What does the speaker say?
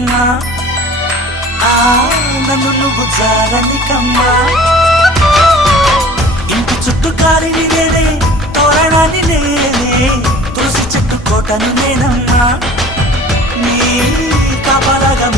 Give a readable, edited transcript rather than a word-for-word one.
నేనమ్మా నన్ను నువ్వు జారనికమ్మా ఇంటి చుట్టూ కాలిని నేనే తోరణాన్ని నేనే తులసి చెట్టు కోటను నేనమ్మా నీ కాపలాగా